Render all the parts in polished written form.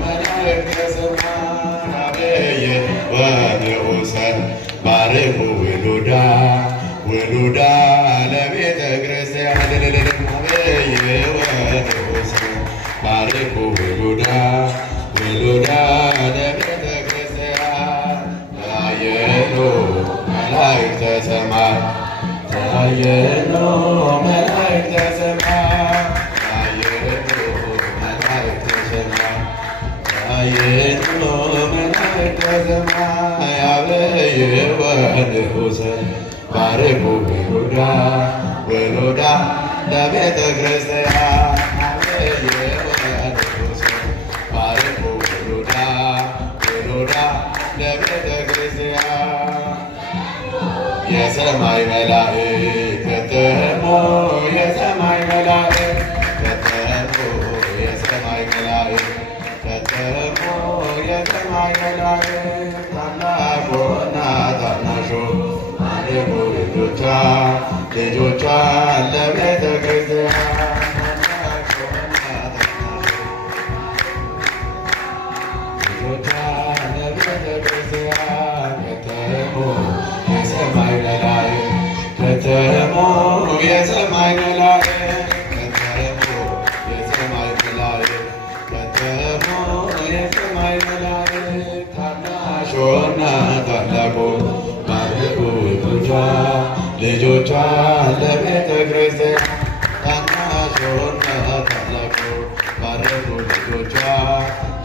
መላእክተ ሰማይ አበየ ወንዑሰን ባርኩ ውሉዳ ውሉዳ ለቤተ ክርስቲያን አበየ ወንዑሰን ባርኩ ውሉዳ ውሉዳ ለቤተ ክርስቲያን ታየኖ መላእክተ ሰማይ ታየኖ መላእክተ ሰማይ ታየኖ መላእክተ ሰማይ ታየኖ መላእክተ ሰማይ አበየ ወንዑሰን ባርኩ ውሉዳ ውሉዳ ለቤተ ክርስቲያን አበየ ወንዑሰን ባርኩ ውሉዳ ውሉዳ ለቤተ ክርስቲያን የሰማይ መላእክት ከተሞ የሰማይ መላእክት ከተሞ የሰማይ መላእክት ከተሞ የሰማይ መላእክት ታላቁና ታናሹ ባርኩ ልጆቿን ለቤተ ክርስቲያን ታላቁና ታናሹ ልጆቿን ለቤተ ክርስቲያን ከተሞ የሰማይ መላእክት ከተሞ የሰማይ መላእክት ከተሞ የሰማይ መላእክት ከተሞ የሰማይ መላእክት ታናሹና ታላቁ ባርኩ ልጆቿን ለቤተ ክርስቲያን ታናሹና ታላቁ ባርኩ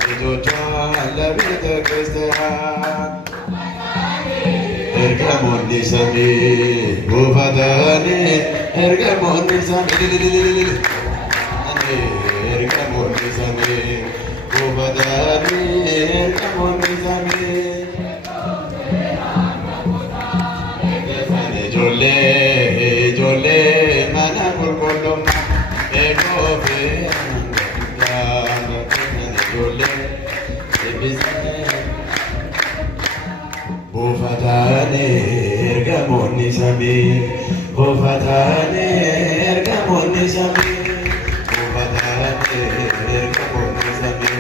ልጆቿን ለቤተ ክርስቲያን እርገሞኒ ሰሚ ጉፈተኒ እርገሞኒ ሰሚ እርገሞኒ ሰሚ ጉፈተኒ እርገሞኒ ሰሚ ጆሌ መነ ቁልቁሉማ ኤጎፌ ጆሌ buufataalee ergamoonni samii buufataalee ergamoonni samii buufataalee ergamoonni samii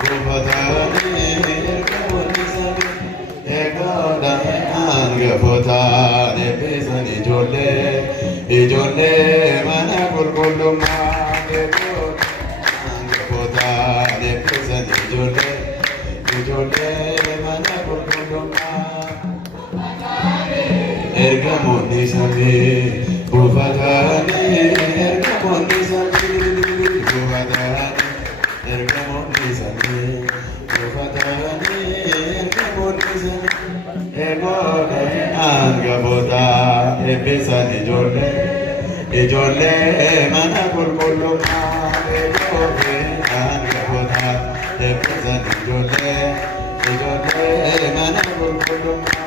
buufataalee ergamoonni samii eegoodha hangafootaan eebbisan ijoollee mana qulqullummaa eegoodha hangafootaan eebbisan ijoollee mana qulqullummaa ergamoonni samii buufataalee ergamoonni samii buufataalee ergamoonni samii buufataalee ergamoonni samii eegoodha hangafootaan eebbisan ijoollee mana qulqullummaa eegoodha hangafootaan eebbisan ijoollee mana qulqullummaa